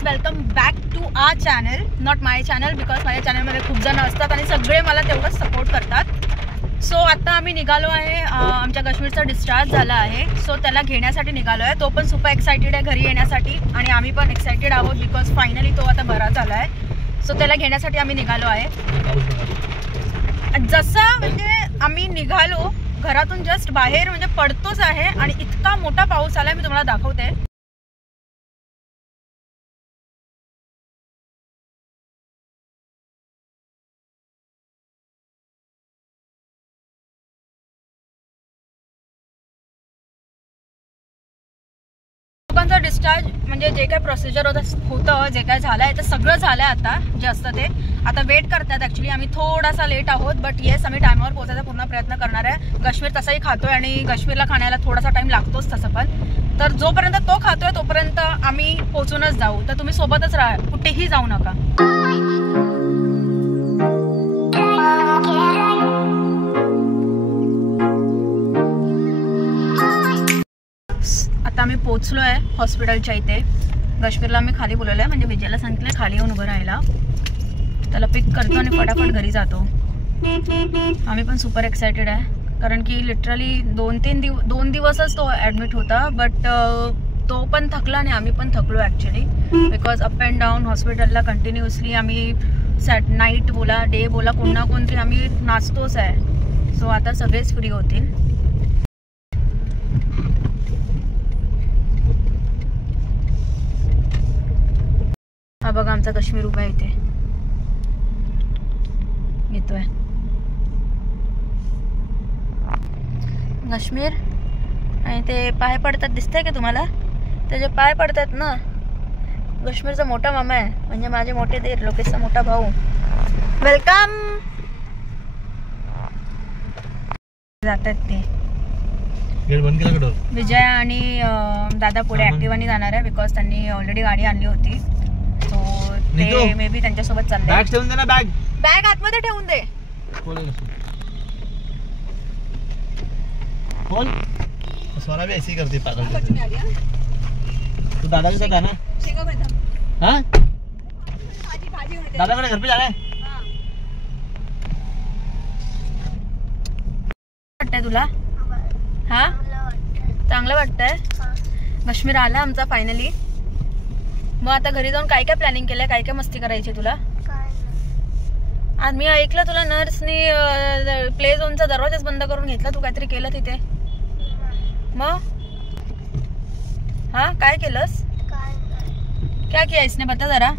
Guys, welcome back to our channel. Not my channel because माझ्या चॅनलमध्ये खूप जण असतात आणि सगळे मला तेवढंच सपोर्ट करतात. सो आता आम्ही निघालो आहे. आमच्या काश्मीरचा डिस्चार्ज झाला आहे, सो त्याला घेण्यासाठी निघालो आहे. तो पण सुपर एक्सायटेड आहे घरी येण्यासाठी आणि आम्ही पण एक्सायटेड आहोत बिकॉज फायनली तो आता बरा झाला आहे. सो त्याला घेण्यासाठी आम्ही निघालो आहे. जसं म्हणजे आम्ही निघालो घरातून जस्ट बाहेर म्हणजे पडतोच आहे आणि इतका मोठा पाऊस आला, मी तुम्हाला दाखवते. लोकांचा डिस्चार्ज म्हणजे जे काय प्रोसिजर होतं जे काय झालं आहे ते सगळं झालं आहे. आता जे असतं ते आता वेट करतात. ॲक्च्युली आम्ही थोडासा लेट आहोत, बट येस आम्ही टायमावर पोहोचायचा पूर्ण प्रयत्न करणार आहे. काश्मीर तसाही खातोय आणि काश्मीरला खाण्याला थोडासा टाईम लागतोच तसं पण. तर जोपर्यंत तो खातोय तोपर्यंत आम्ही पोहोचूनच जाऊ. तर तुम्ही सोबतच राहा, कुठेही जाऊ नका. आता आम्ही पोहोचलो आहे हॉस्पिटलच्या इथे. काश्मीरला आम्ही खाली बोलवलं आहे, म्हणजे विजयला सांगितलं खाली येऊन उभं राहायला. त्याला पिक करतो आणि फटाफट घरी जातो. आम्ही पण सुपर एक्सायटेड आहे कारण की लिटरली दोन दिवसच तो ॲडमिट होता, बट तो पण थकला आणि आम्ही पण थकलो actually because up and down हॉस्पिटलला कंटिन्युअसली आम्ही नाईट बोला डे बोला कोण ना कोणतरी आम्ही नाचतोच आहे. सो आता सगळेच फ्री होतील. हा बघा आमचा काश्मीर उभा आहे इथे, येतोय काश्मीर. आणि ते पाय पडतात दिसतंय का तुम्हाला? त्याचे पाय पडतात ना. काश्मीरचा मोठा मामा आहे, म्हणजे माझे मोठे देर लोकेशचा मोठा भाऊ. वेलकम. जातात ते विजय आणि दादा पुढे ऍक्टिव्हानी जाणार आहे बिकॉज त्यांनी ऑलरेडी गाडी आणली होती. सो ते मे बी त्यांच्यासोबत चालले. बॅग ठेवून दे ना. बॅग आतमध्ये ठेवून दे. कौन सोना भी ऐसी करती पागल. तू दादा के साथ है ना? हाँ दादा घर पे जा रहा है. वाटतंय तुला? हा चांगलं वाटतंय. काश्मीर आला आमचा फायनली. मग आता घरी जाऊन काय काय प्लॅनिंग केलंय, काय काय मस्ती करायची तुला? आज मी ऐकलं तुला नर्सनी प्ले झोनचा दरवाजाच बंद करून घेतला. तू काहीतरी केलं तिथे. मग हा काय केलंस? क्या किया इसने बता जरा.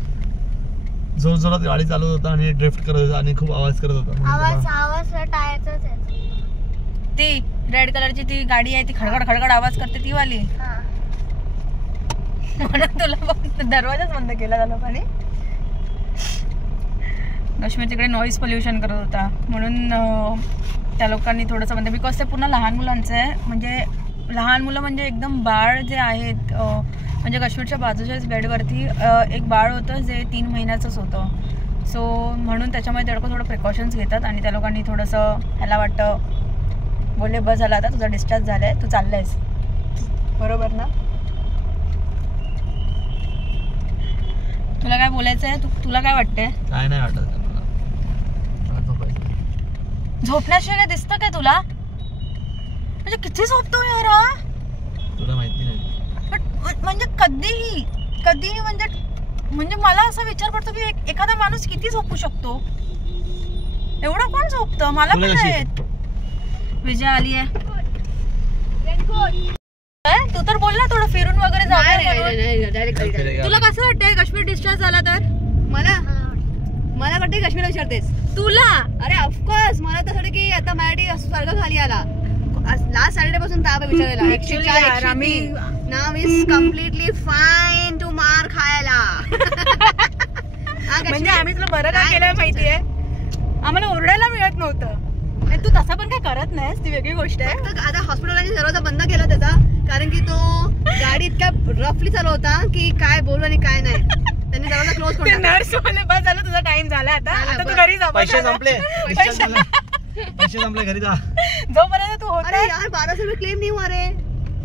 जोर जोरात गाडी चालवत होता आणि ड्रिफ्ट करत होता आणि खूप आवाज करत होता. आवाज टायरचाच आहे. ती रेड कलरची ती गाडी आहे ती खडखड खडखड आवाज करते ती वाली. म्हणून तुला दरवाजाच बंद केला त्या लोकांनी. काश्मीर तिकडे नॉईज पोल्युशन करत होता म्हणून त्या लोकांनी थोडंसं बंद. बिकॉज ते पूर्ण लहान मुलांचं आहे. म्हणजे लहान मुलं म्हणजे एकदम बाळ जे आहेत, म्हणजे काश्मीरच्या बाजूच्याच बेडवरती एक बाळ होतं जे 3 महिन्याचंच होतं. सो म्हणून त्याच्यामुळे ते लोक थोडं प्रिकॉशन्स घेतात आणि त्या लोकांनी थोडंसं ह्याला वाटतं बोलले बस झाला आता तुझा डिस्चार्ज झाला आहे, तू चाललायस बरोबर ना. तुला काय बोलायचं आहे? तुला काय वाटतंय? काय नाही वाटत. झोपण्याशिवाय दिसतं काय तुला? म्हणजे किती झोपतो यार हा? तुला माहिती नाही. म्हणजे कधीही म्हणजे मला असा विचार पडतो की एखादा माणूस किती झोपू शकतो. एवढं कोण झोपतं? मला पण नाही. विजय आली आहे. तू तर बोल ना थोडं फिरून वगैरे जाणार. तुला कसं वाटतंय काश्मीर डिस्चार्ज झाला तर? मला वाटतंय काश्मीर विचारतेस तुला? अरे ऑफकोर्स मला तसं वाटतं की आता मराठी स्वर्ग खाली आला. लास्ट सॅटर्डे पासून ताप विचारायला. नाव इज कम्प्लिटली फाईन टू मार खायला. म्हणजे आम्ही तुला बरं काय केलं माहितीये, आम्हाला ओरडायला मिळत नव्हतं. तू तसं पण काय करत नाहीस, ती वेगळी गोष्ट आहे. आता हॉस्पिटलने दरवाजा बंद केला त्याचा कारण की तो गाडी इतक्या रफली चालू होता की काय बोलू आणि काय नाही. त्यांनी दरवाजा क्लोज करून टाकला. नर्स बोलले बस झालं तुझा टाइम झाला आता तू घरी जा. पैसे संपले घरी जा. जोपर्यंत तू होता. अरे यार 1200 रुपये क्लेम नहीं हुआ रे.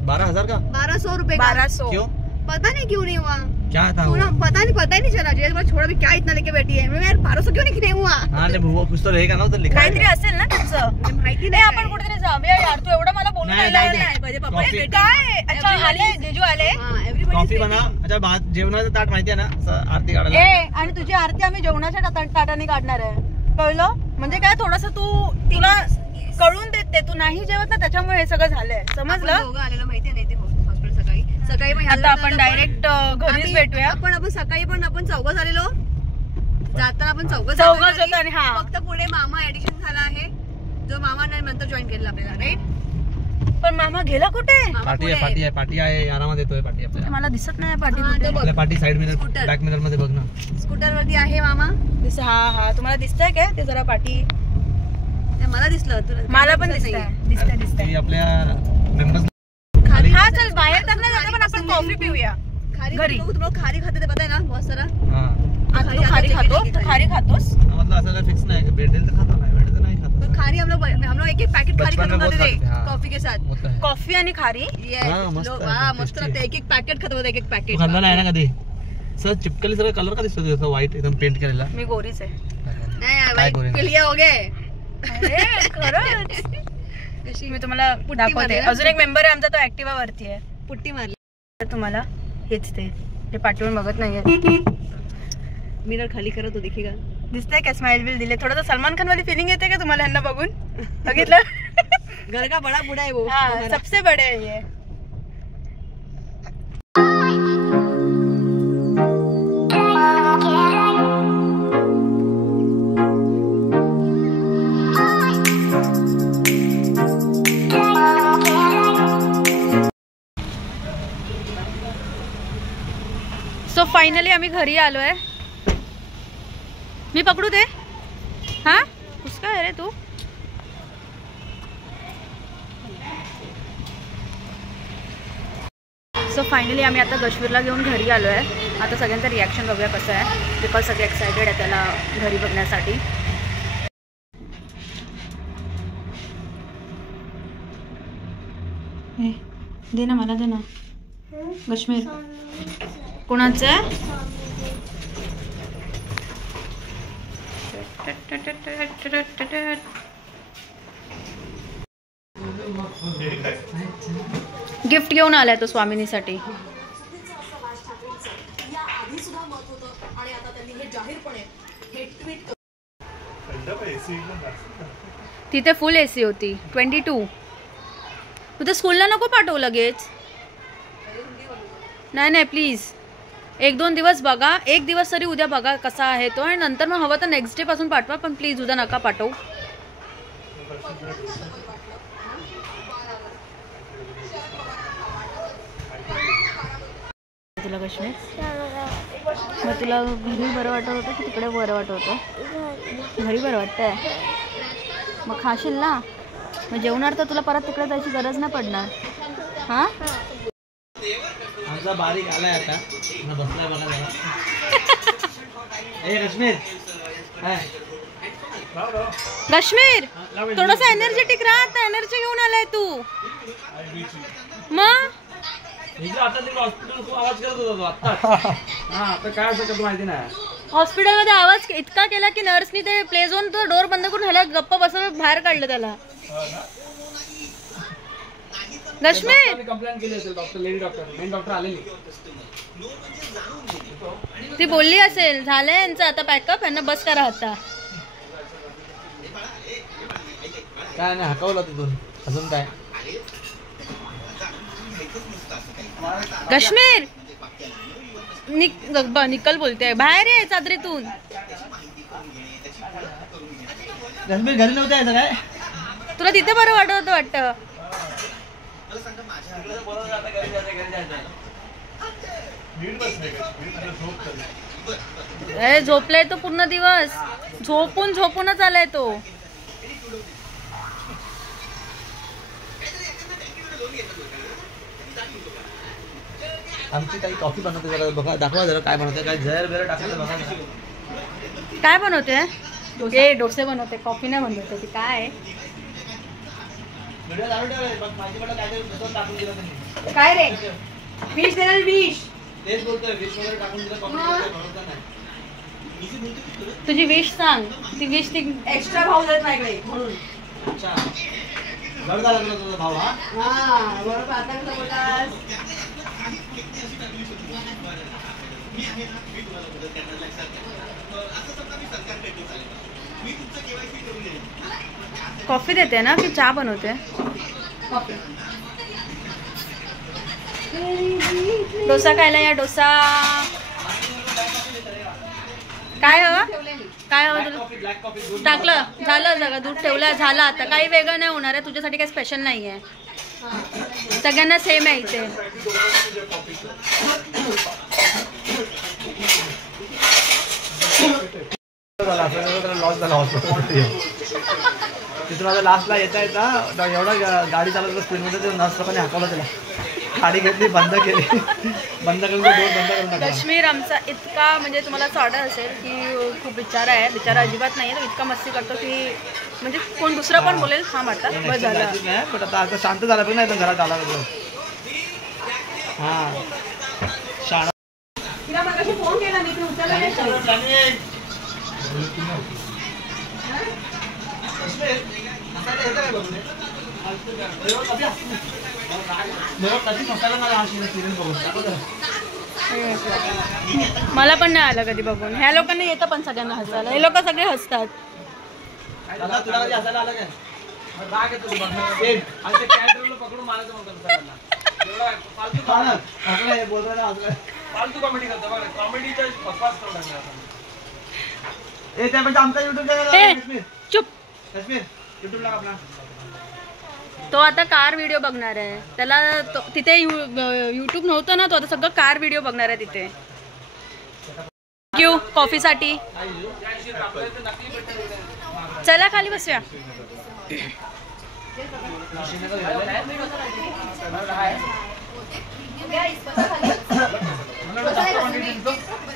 12,000 का? 1200 रुपये. 1200 क्यों? पता नहीं क्यों नहीं हुआ। क्या था वो? पता नहीं चला। जय बोला छोड़ो, अभी क्या इतना लेके बैठी है। मैं यार भरोसा क्यों नहीं हुआ। हाँ नहीं वो कुछ तो रहेगा ना उधर लिखा काहीतरी असेल ना त्याचं, माहिती नाही। आपण कुठेतरी जाऊया यार, तू एवढं मला बोलून नाही, राहिला नाही, नाही. कॉफी. काय अच्छा आले, जेजू आले. कॉफी बना. अच्छा भात जेवणाचं ताट माहिती आहे ना, असं आरती काढायला. आणि तुझी आरती आम्ही जेवणाच्या ताटाने काढणार आहे, कळलं? म्हणजे काय थोडस तुला कळून देते, तू नाही जेवत ना त्याच्यामुळे हे सगळं झालंय, समजलं? आलेलं माहिती नाही ते हॉस्पिटल सकाळी पण आता आपण डायरेक्ट घरीच भेटूया. आपण सकाळी पण आपण चौघ झालेलो, जाताना आपण चौघ होतो आणि हा फक्त पुढे मामा ऍडिशन झाला आहे, जो मामा नंतर जॉईन केला आपल्याला, राईट? पण मामा गेला कुठे? पाठी आहे आरामात येतोय पाठी आपल्याला. मला दिसत नाही पाठी कुठे. आपल्या पाठी साइड मिरर बॅक मिरर मध्ये बघ ना, स्कूटर वरती आहे मामा. हा तुम्हाला दिसतंय काय ते? जरा पाठी मला दिसलं, मला पण दिसतंय. आपल्या मेंबर्स हा चल बाहेर तर नाही जातो, पण आपण कॉफी पिऊया घरी. तुम्हाला खारी खाते ते पता आहे ना बहुत सारा. आता तू खारी खातो? तू खारी खातोस? मतलब असं काय फिक्स नाही, भेटेल तर खाता, नाही भेटेल तर नाही खाता. खारी हम लोग एक पैकेट खारी खत्म करते थे कॉफी के साथ. कॉफी आणि खारी मस्त लगते, एक पैकेट खत्म होता, एक पैकेट. खाल्ला आहे ना कधी? सर चिपकली सगळं कलर का दिसतो व्हाईट एकदम पेंट केलेला? मी गोरीच आहे. नहीं क्लियर हो गए. खरंच मी तुम्हाला दाखवते. अजून एक मेंबर आहे आमचा, तो ऍक्टिवा वरती आहे. पुट्टी मारली तुम्हाला हेच ते पाठवून बघत नाहीये. मिरर खाली करत हो, दिखेगा. दिसतंय का? स्माइल बिल दिले. थोडं सलमान खान वाली फिलिंग येते का तुम्हाला यांना बघून? बघितलं? घर का बड़ा बुढ़ा है वो. हाँ, सबसे बड़े है ये. सो फायनली आम्ही घरी आलोय. मी पकडू दे? हा उसका आहे रे तू. सो फायनली आम्ही आता गश्वीरला घेऊन घरी आलो आहे. आता सगळ्यांचं रिॲक्शन बघूया कसं आहे, बिकॉज सगळे एक्सायटेड आहे त्याला घरी बघण्यासाठी. दे ना मला, दे ना गश्मीर. कोणाचं आहे? गिफ्ट घेऊन आलाय तो स्वामिनीसाठी. तिथे फुल एसी होती 22. तू तर स्कूलला नको पाठवू लगेच. नाही प्लीज 1-2 दिवस बघा, 1 दिवस तरी उद्या बघा कसा आहे तो, आणि नंतर मग हवं तर नेक्स्ट डे पासून पाठवा, पण प्लीज उद्या नका पाठवू. तुला कश्मीर मग तुला घरी बरं वाटत होतं की तिकडे बरं वाटत होतं? घरी बरं वाटतंय. मग खाशील ना, मग जेवणार तर तुला परत तिकडे जायची गरज नाही पडणार. हा आमचा बारीक आलाय आता, बसलाय बघा जरा. ए कश्मीर, कश्मीर थोडासा एनर्जेटिक राहा. आता एनर्जी घेऊन आलाय तू. मग हॉस्पिटल मध्ये आवाज इतका केला की नर्सनी ते प्ले झोन तो डोर बंद करून ह्याला गप्प बसवून बाहेर काढलं त्याला. कश्मीर कंप्लेंट केली असेल, doctor lady doctor main doctor आलेली. ती बोलली असेल झालंय यांचं आता पॅकअप, यांना बस करा आता. काय नाही हकवलं तिथून, अजून काय? कश्मीर निकल बोलते बाहेर ये चादरीतून. कश्मीर घरी नव्हते यायचं काय? तुला तिथे बरं वाटत होतं वाटतं. झोपलाय तो पूर्ण दिवस, झोपूनच आलाय तो. आमची काही कॉफी बनवते जरा बघा, दाखवा जरा काय बनवते, काय जहर बेर टाकलं बघा. काय बनवते? ए डोसे बनवते, कॉफी नाही बनवते. ती काय काय रे? विष देणार विष. तेच बोलतोय विश वगैरे टाकून दिलं भरोसा नाही. तुझी विश सांग. ती विश ती एक्स्ट्रा भाव देत माझ्याकडे म्हणून. अच्छा घर झाला तुझा भाऊ हा. हा बरोबर. आता कसं बोललास. कॉफी देते ना की चहा बनवते? डोसा खायला या. डोसा काय हवं? काय हवं तुला? ब्लॅक कॉफी दूध टाकलं झालं सगळं. दूध ठेवलं झालं. आता काही वेगळं नाही होणार आहे. तुझ्यासाठी काही स्पेशल नाही आहे. सगळ्यांना सेम आहे इथे. लॉस झाला हॉस्पिटल. तिथून माझा लास्टला येता एवढा गाडी चालवत स्पीडमध्ये ते नर्स लोकांनी हाकवलं त्याला. गाडी घेतली बंद केली. बंद करून डोर बंद करून टाकला. काश्मीर आमचा इतका म्हणजे तुम्हाला असं वाटत असेल की खूप बिचारा आहे. बिचारा अजिबात नाही आहे. तो इतका मस्ती करतो की म्हणजे कोण दुसरं पण बोलेल हा आता बस झालं. पण आता शांत झाला पण नाही घरात आला. हा शाळा तिला मगाशी फोन केला मी. तू उचलला नाही. मला पण नाही आलं कधी बघून. ह्या लोकांना येतं पण सगळ्यांना हसायला. हे लोक सगळे हसतात. आमचा युट्यूब चॅनल चुप. काश्मीर युट्यूबला आपला. तो आता कार व्हिडिओ बघणार आहे. त्याला तिथे युट्यूब नव्हतं ना. तो आता सगळं कार व्हिडिओ बघणार आहे तिथे. थँक्यू कॉफीसाठी. चला खाली बसूया.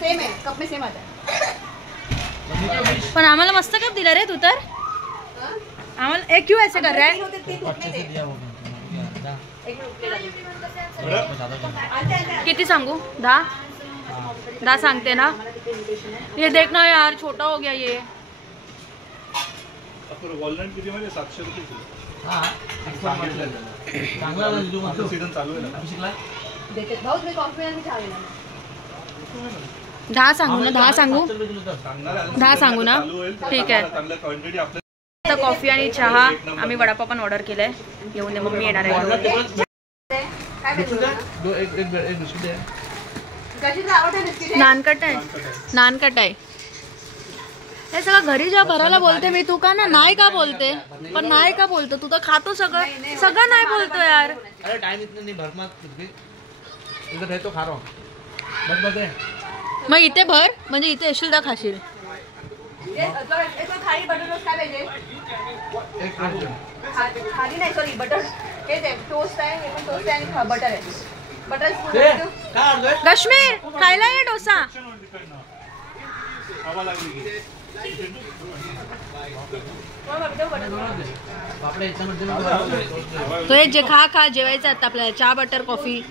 सेम आहे. कप में सेम आता है. पण आम्हाला मस्त कप दिला रे तू तर. आम्हाला एक क्यों ऐसे कर रहा है? किती सांगू? 10 सांगते ना. ये देखना यार छोटा हो गया ये. वॉलनट किती मध्ये 700 रुपये किलो. चांगला सीझन चालू आहे ना. भाऊ तुम्ही कॉफी आणि चहा घेणार. 10 सांगू ना. 10 सांगू. 10 सांगू ना. ठीक आहे. चांगलं क्वांटिटी आपल्या. आता कॉफी आणि चहा. आम्ही वडापाव पण ऑर्डर केलाय. येऊन दे मम्मी येणार आहे. नानकट आहे. नानकट आहे. हे सगळं घरी जेव्हा भरायला बोलते मी. तू का ना नाही का बोलते. पण नाही का बोलतो. तू तर खातो सगळं. सगळं नाही बोलतो यार. अरे टाइम इतना नहीं भर मत इधर है तो खा रहा हूँ. बस बस है. मग इथे भर म्हणजे इथे येशील तर खाशील. खाली बटर रोस्ट काय पाहिजे. खाली नाही सॉरी बटर. हेच आहे टोस्ट आहे. हे पण टोस्ट आहे आणि बटर आहे. बटर काश्मीर खायला ये डोसा. हवा लागली. तो हे जे खा जेवायचं आता आपल्याला. चहा बटर कॉफी.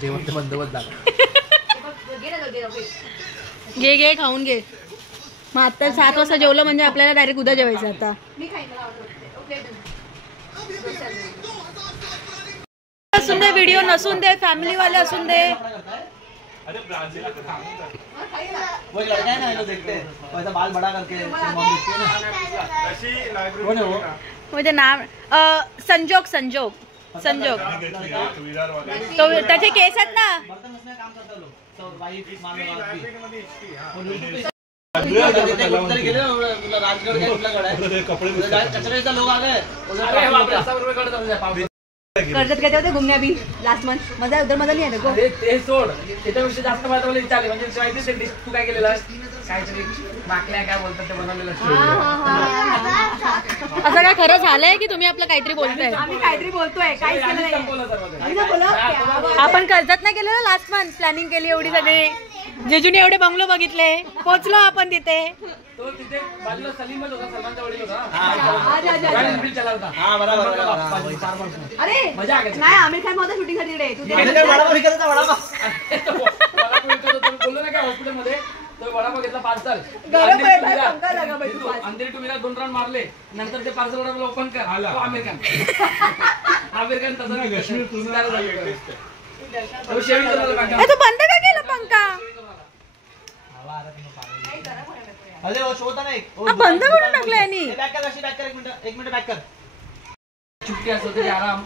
जेवण ते बंदोबस्त झाला. घे खाऊन घे. मग आता 7 वाजता जेवलं म्हणजे आपल्याला डायरेक्ट उद्या जेवायचं आता. असून दे व्हिडिओ नसून दे फॅमिली वाले असून दे. वो लड़का है ना जो देखते हैं वैसा बाल बड़ा करके मॉम दिखती है ना. कौन है वो? म्हणजे नाव संजोग. तो त्याचे केस आहेत ना. बर्तन मसने काम करता लोग. सब वाइफ मानो राजगढ़ के गढ़ है. कचरे लोग आ गए. कर्जत घेते होते घुमने अभी लास्ट मंथ. मजा उधर मजा नाही आहे को. ते सोड. त्याच्यापेक्षा जास्त मला मला विचारले म्हणजे माहिती ते डिश तू काय केलेलं. काहीतरी माकल्या काय बोलतात ते बनवलेलं. असं काय खरं झालंय की तुम्ही आपलं काहीतरी बोलताय. आम्ही काहीतरी बोलतोय. काहीच केलं नाही. आपण कर्जत नाही केलं ना लास्ट मंथ. प्लॅनिंग केली एवढी सगळी. जेजूने एवढे बंगलो बघितले, पोहोचलो आपण तिथे. तो तिथे बाजूला सलीमच होता, सलमानचा वडील होता. चला होता. हा बरोबर अरे मजा आ गई. नाही आमिर खान मध्ये शूटिंग साठी रे तू ते वडापाव विकत होता, वडापाव. बोललो ना काय हॉस्पिटलमध्ये तो वडापाव घेतला पार्सल. गरम आहे बाई, पंखा लागा बाई तू. अंधेरी टू व्हीलर 2 राऊंड मारले, नंतर ते पार्सल वडापाव ओपन कर. तो आमिर खान. आमिर खान तसं काश्मीर पूर्ण शेविंग करायला ए, तू बंद का केलं पंखा? अरे वो शोता नाही हा, बंद करून टाकलं यांनी. बॅक कर, अशी बॅक कर, एक मिनिट बॅक कर. छुट्टी असतो तरी आराम.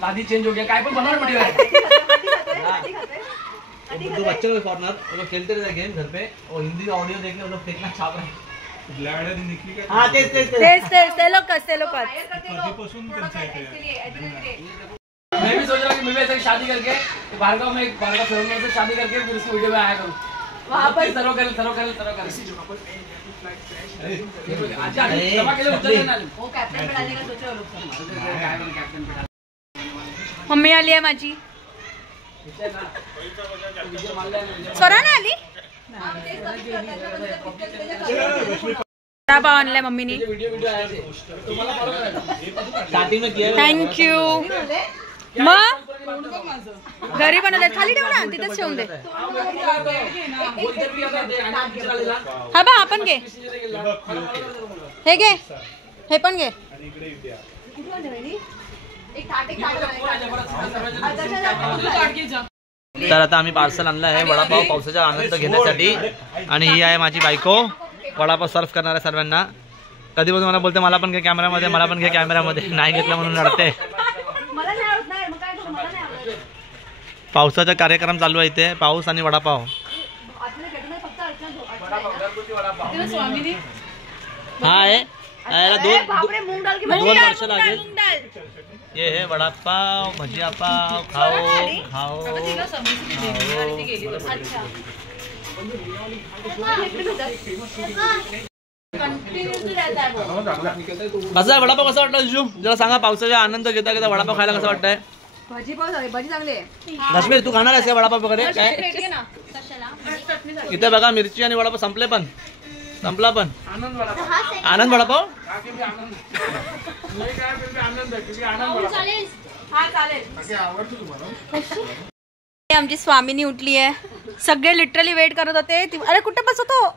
लादी चेंज हो गया, काय पण बनवणार पडेल. तो बच्चे लोग फॉरनर वो लोग खेलते रहते गेम घर पे, और हिंदी ऑडियो देखने वो लोग फेंकना छाप रहे हैं. ब्लॅड आणि निकली काय हाँ तेच तेच तेच. तेच तेच ते लोकच कधीपासून त्यांचं आहे मैं भी सोच रहा हूँ कि मैं भी ऐसे शादी करके भार्गव में भार्गव फिल्म से शादी करके फिर उसकी वीडियो में आया करूँ. वहाँ पर सरो कर. अच्छा सभा के लिए उत्तर देना. वो कैप्टन पे डालने का सोच रहे हो लोग सब. कैप्टन पे मम्मी आली आहे माझी. स्वराने आली. वडापाव आणलाय मम्मीनी. वीडियो आया थे तुम्हाला फॉलो करायचा. स्टार्टिंग में किया थँक्यू. मग घरी बनवले, खाली ठेव ना, तिथेच ठेवून दे. हा बा आपण घे, हे घे, हे पण घे. तर आता आम्ही पार्सल आणलं आहे वडापाव पावसाचा आनंद घेण्यासाठी, आणि ही आहे माझी बायको वडापाव सर्व करणार आहे सर्वांना. कधीपासून मला बोलते मला पण घे कॅमेरामध्ये, मला पण घे कॅमेरामध्ये, नाही घेतलं म्हणून रडते. पावसाचा कार्यक्रम चालू आहे इथे, पाऊस आणि वडापाव. हा आहे, याला दोन वर्ष लागेल. ये है वडापाव, भजिया पाव, खाओ खाओ कसा आहे वडापाव, कसा वाटतं जिजू? जरा सांगा, पावसाचा आनंद घेता घेता वडापाव खायला कसं वाटतंय? भाजी चांगली आहे. काश्मीर तू खाणार आहेस वडापाव वगैरे काय? इथे बघा मिरची आणि वडापाव संपले, पण संपला पण. आनंद वडापाव. आमची स्वामीनी उठली आहे. सगळे लिटरली वेट करत होते. अरे कुठे बसतो?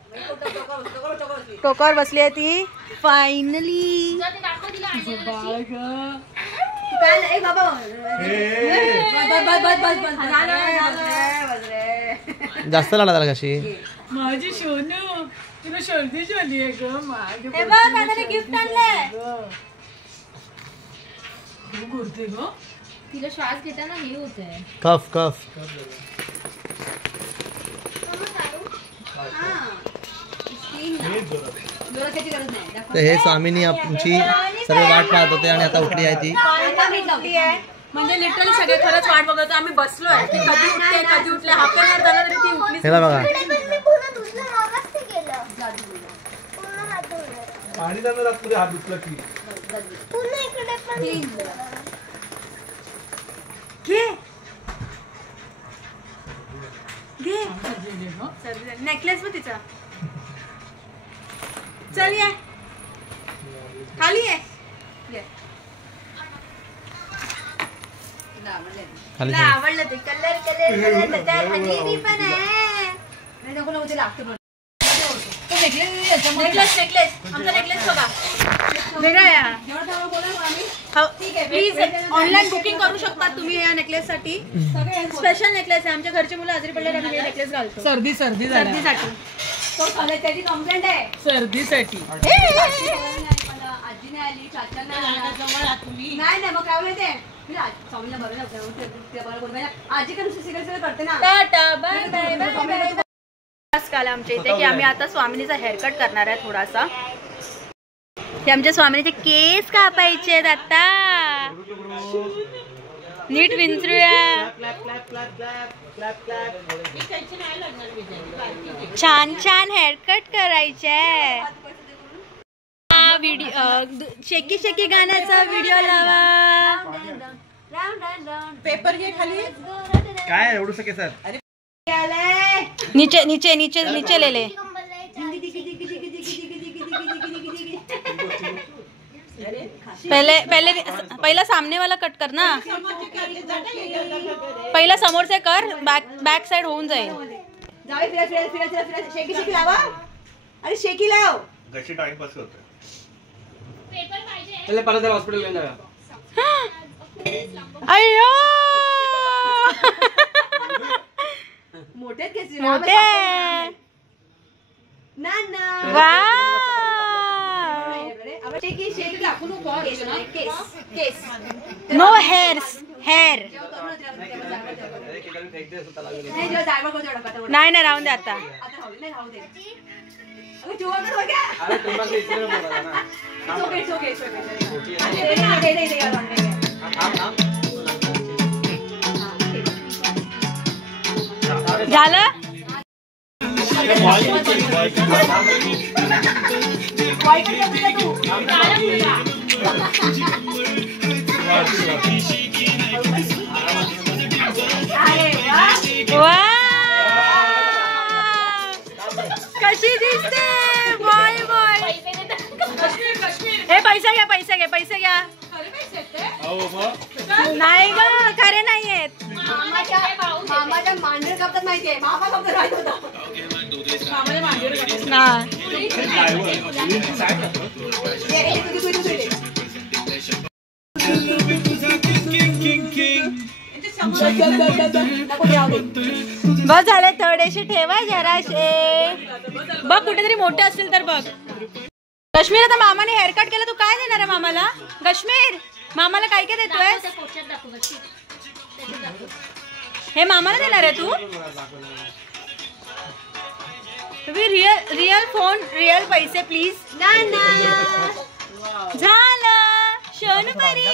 टोकावर बसली आहे ती फायनली. जास्त लाडा झाला कशी माझी सोनू तुला सर्दी झाली आहे ग. हे बघ दादाने गिफ्ट आणलंय. करते ग तिला श्वास घेताना हे होतंय. कफ कफ. जोराची गरज नाही. तर हे स्वामीनी आमची सर्व वाट पाहत होते आणि आता उठली आहे ती. म्हणजे लिटरली सगळे खरंच वाट बघतो. आम्ही बसलोय, ती कधी उठते कधी उठले, हाफ एन आवर झाला तरी ती उठली. हे बघा पाणी जाणार पुढे हात धुतला की नेकलेस पण तिचा. चल ये खाली आहे. खाली तुला आवडलं ते कलर कलर त्याच्यात हनीबी पण आहे. नको नको ते लागतं. नेकलेस नेकलेस आमचा नेकलेस बघा वेगळा आहे. प्लीज ऑनलाईन बुकिंग करू शकता तुम्ही या नेकलेस साठी. स्पेशल नेकलेस आहे. आमच्या घरचे मुलं आजारी पडले आम्ही हे नेकलेस घालतो सर्दीसाठी तो त्याची कंप्लेंट आहे. सर्दीसाठी आजी नाही आली, चाचा नाही मग काय बोलते स्वामीला बरं आजी का नुसती सिरियल करते ना. काल आमच्या इथे की आम्ही आता स्वामिनीचा हेअरकट करणार आहे थोडासा. हे आमच्या स्वामिनीचे केस कापायचे आहेत आता. नीट विंचरूया. छान छान हेअरकट करायचंय. व्हिडिओ शेकी शेकी गाण्याचा व्हिडिओ लावा. पेपर घे खाली. काय एवढं केस नीचे नीचे नीचे नीचे ले ले. पहिला सामने वाला कट कर ना. पहिला समोरचे कर, बॅक साइड होऊन जाईल. शेकी लावा. अरे शेकी लाव. गशी टाइमपास होतोय. चल परत हॉस्पिटल घेऊन जाऊया. अय्यो मोठे केस मोठे. ना ना वा शेकी शेकी दाखवू नको. केस केस नो हेअर्स हेअर. नाही नाही राहून दे आता. अरे तुम्हाला इकडे बोलायला ना. झालं. वा कशी दिसते बॉय बॉय. हे पैसे घ्या पैसे घ्या पैसे घ्या. नाही ग खरे नाही आहेत. मामाच्या मांडर कापतात माहितीये. मामा कापतात राहत होता. बस झाले. थोडेसे ठेवा जराशे. बघ कुठेतरी मोठे असतील तर बघ. कश्मीर आता मामाने हेअरकट केला. तू काय देणार आहे मामाला? कश्मीर मामाला काय काय देतोय? हे मामाला देणार आहे तू? तुम्ही रिअल फोन रिअल पैसे प्लीज. ना ना झालं. शोनपरी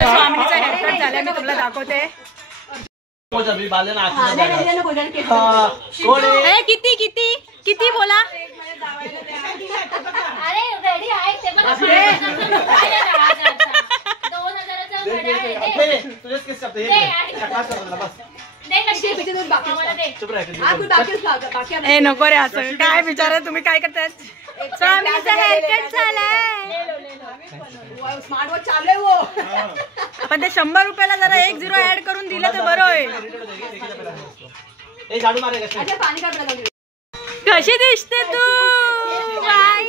स्वामीचा हेअरकट झालाय. मी तुला दाखवते. किती किती किती बोला. अरे रेडी आहे ते पण 2000 ए नको रे असं काय विचार. तुम्ही काय करताय? स्वामीचा हेअरकट झालाय. स्मार्ट वॉच चालू वो. पण ते 100 रुपयाला जरा 1 0 ऍड करून दिलं तर बरं होईल. अच्छा पाणी काढलं. कशी दिसते तू बाई.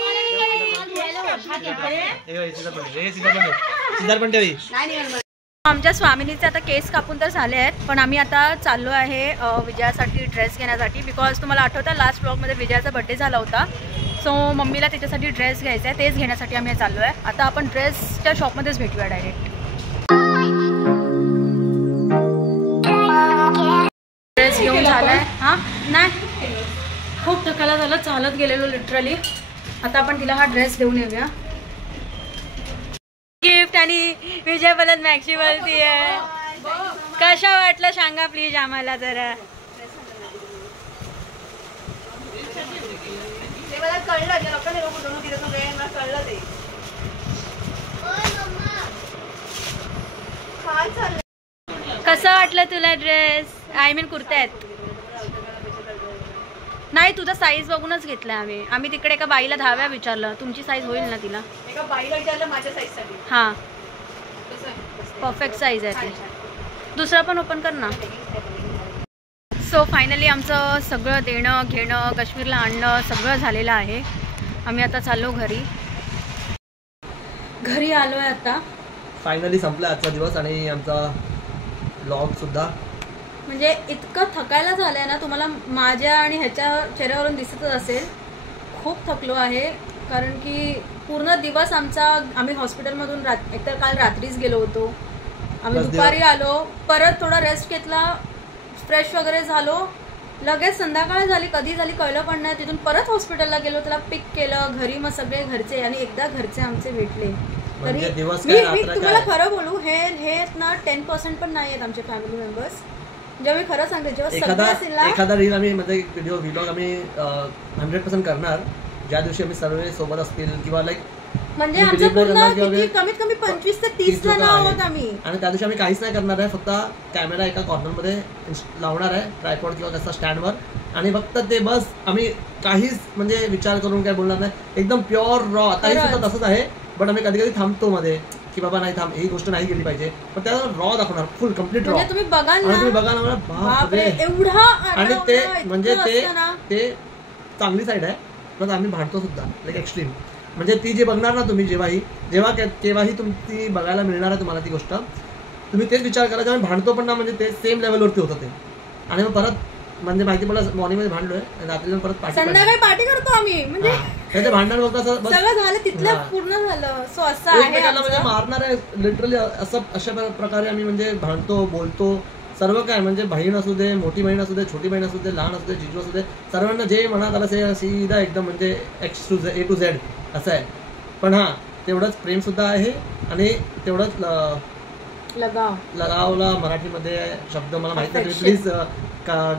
आमच्या स्वामिनीचे आता केस कापून तर झाले आहेत. पण आम्ही आता चाललो आहे विजयासाठी ड्रेस घेण्यासाठी. बिकॉज तुम्हाला आठवतं लास्ट ब्लॉगमध्ये विजयाचा बड्डे झाला होता. सो मम्मीला त्याच्यासाठी ड्रेस घ्यायचा आहे. तेच घेण्यासाठी आम्ही चाललो आहे. आता आपण ड्रेसच्या शॉपमध्येच भेटूया डायरेक्ट. ड्रेस घेऊन झालाय. हां नाही खूप थकायला झालं. चालत गेलेलो लिटरली. आता आपण तिला हा ड्रेस देऊन येऊया. गिफ्ट आणि विजय बोलत मॅक्सी बोलतीये. कशा वाटलं सांगा प्लीज आम्हाला जरा. ते मला कळलं. जे लोकांनी लोक दिलं सगळे मला कळलं ते. काय चाललं? कसं वाटलं तुला ड्रेस? आय मीन कुर्त्या आहेत. नाही तुझा साईज बघूनच घेतला आम्ही तिकडे एका बाईला 10 वेळा विचारलं तुमची साईज होईल ना तिला. एका बाईला विचारलं माझ्या साईजसाठी. हां परफेक्ट साईज आहे ती. दुसरा पण ओपन कर ना. सो फायनली आमचं सगळं देणं घेणं काश्मीरला आणणं सगळं झालेलं आहे. आम्ही आता चाललो घरी आलो आहे. आता फायनली संपला आजचा दिवस आणि आमचा व्लॉग सुद्धा. म्हणजे इतकं थकायला झालं आहे ना. तुम्हाला माझ्या आणि ह्याच्या चेहऱ्यावरून दिसतच असेल. खूप थकलो आहे. कारण की पूर्ण दिवस आमचा आम्ही हॉस्पिटलमधून एकतर काल रात्रीच गेलो होतो. आम्ही दुपारी आलो. परत थोडा रेस्ट घेतला. फ्रेश वगैरे झालो. लगेच संध्याकाळ झाली. कधी झाली कळलं पण नाही. तिथून परत हॉस्पिटलला गेलो. त्याला पिक केलं घरी. मग सगळे घरचे आणि एकदा घरचे आमचे भेटले. तरी मी तुम्हाला खरं बोलू हे ना 10% पण नाही आहेत आमचे फॅमिली मेंबर्स. जेव्हा मी खरं सांगते जेव्हा एखादा रील आम्ही म्हणजे व्हिडिओ व्लॉग आम्ही 100% करणार ज्या दिवशी आम्ही सर्व सोबत असतील किंवा लाईक म्हणजे मी आमचं believe नाही पूर्ण करणार की किती अरे कमीत कमी 25 ते 30 जण लोकं आहेत. आहोत आम्ही. आणि त्या दिवशी आम्ही काहीच नाही करणार आहे, फक्त कॅमेरा एका कॉर्नरमध्ये लावणार आहे ट्रायपॉड किंवा त्याचा स्टँडवर, आणि फक्त ते बस आम्ही काहीच म्हणजे विचार करून काय बोलणार नाही, एकदम प्युअर रॉ. आताही सुद्धा तसंच आहे, बट आम्ही कधी कधी थांबतो मध्ये की बाबा नाही थांब, ही गोष्ट नाही केली पाहिजे, पण त्याला रॉ दाखवणार, फुल कम्प्लीट रॉ. म्हणजे तुम्ही बघाल आणि तुम्ही ना, बघा ना, बापरे, बापरे. एवढा आणि ते इतकं म्हणजे असतं ना. ते चांगली साईड आहे, पण आम्ही भांडतो सुद्धा लाईक एक्स्ट्रीम. म्हणजे ती जे बघणार ना तुम्ही केव्हाही तुमची बघायला मिळणार आहे तुम्हाला ती गोष्ट, तुम्ही तेच विचार करा, जेव्हा भांडतो पण ना म्हणजे ते सेम लेवलवरती होतं ते. आणि मग परत म्हणजे माहिती पडलं मॉर्निंगमध्ये भांडलोय, रात्री जाऊन परत पार्टी, संध्याकाळी पार्टी करतो आम्ही. म्हणजे ते भांडण बघतो असं बस सगळं झालं तिथलं, हा. पूर्ण झालं. सो असं आहे एकमेकाला म्हणजे आमचं. मारणार आहे लिटरली, अशा प्रकारे आम्ही म्हणजे भांडतो, बोलतो, सर्व काय म्हणजे बहीण असू दे, मोठी बहीण असू दे, छोटी बहीण असू दे, लहान असू दे, जिजू असू दे, सर्वांना जे मनात आलं ते सीधा एकदम म्हणजे A to Z असं आहे. पण हां, तेवढंच प्रेमसुद्धा आहे आणि तेवढंच लगावला मराठीमध्ये शब्द मला माहिती नाही, प्लीज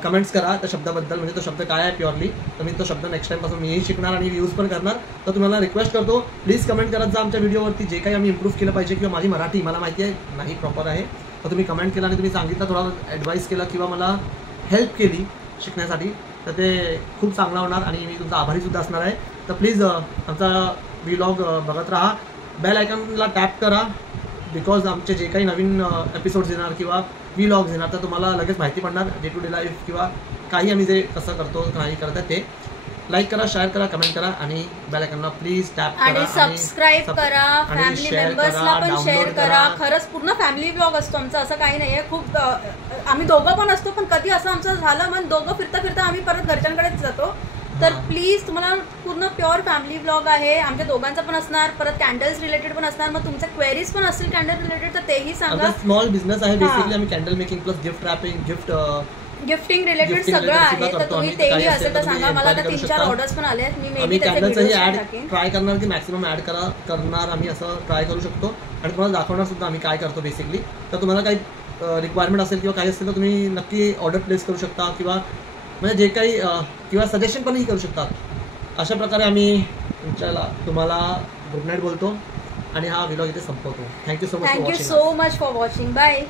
कमेंट्स करा त्या शब्दाबद्दल, म्हणजे तो शब्द काय आहे प्युअरली, तर मी तो शब्द नेक्स्ट टाईमपासून मीही शिकणार आणि यूज पण करणार. तर तुम्हाला रिक्वेस्ट करतो, प्लीज कमेंट करत जा आमच्या व्हिडिओवरती, जे काही आम्ही इम्प्रूव्ह केलं पाहिजे, किंवा माझी मराठी मला माहिती आहे नाही प्रॉपर आहे, तर तुम्ही कमेंट केला आणि तुम्ही सांगितलं, थोडा ॲडवाईस केला किंवा मला हेल्प केली शिकण्यासाठी, तर ते खूप चांगला होणार आणि मी तुमचा आभारीसुद्धा असणार आहे. तर प्लीज आमचा व्लॉग बघत राहा, बेल आयकॉनला टॅप करा, बिकॉज आमचे जे काही नवीन एपिसोड्स येणार किंवा व्लॉग्स येणार तर तुम्हाला लगेच माहिती पडणार, डे टू डे लाईफ किंवा काही आम्ही जे कसं करतो नाही करत आहे ते. लाईक करा, शेअर करा, कमेंट करा आणि बेल आयकॉनला प्लीज टॅप करा आणि सबस्क्राईब करा, फॅमिली मेंबर्सला पण शेअर करा. खरंच पूर्ण फॅमिली ब्लॉग असतो आमचा, असं काही नाहीये. खूप आम्ही दोघं पण असतो, पण कधी असं आमचं झालं मग दोघं फिरता फिरता आम्ही परत घरच्यांकडेच जातो. तर प्लीज तुम्हाला पूर्ण प्युअर फॅमिली ब्लॉग आहे, आमच्या दोघांचा पण असणार, परत कॅन्डल्स रिलेटेड पण असणार. मग तुमच्या क्वेरीज पण असतील कॅन्डल रिलेटेड तर तेही सांगा. स्मॉल बिझनेस आहे बेसिकली, आम्ही candle making plus gift wrapping, gifting related सगळं आहे, तर तुम्ही तेही असेल तर सांगा. मला आता 3-4 ऑर्डर्स पण आले आहेत, मी मेबी त्याचे कॅन्डल्सही व्हिडिओ ऍड टाकेन. ट्राय करणार की मॅक्सिमम ऍड करणार आम्ही, असं ट्राय करू शकतो आणि तुम्हाला दाखवणार सुद्धा आम्ही काय करतो बेसिकली. तर तुम्हाला काही रिक्वायरमेंट असेल किंवा काही असेल तर तुम्ही नक्की ऑर्डर प्लेस करू शकता, किंवा म्हणजे जे काही किंवा सजेशन पणही करू शकतात. अशा प्रकारे आम्ही तुम्हाला गुड नाईट बोलतो आणि हा व्लॉग इथे संपवतो. Thank you so much so much for watching. Bye.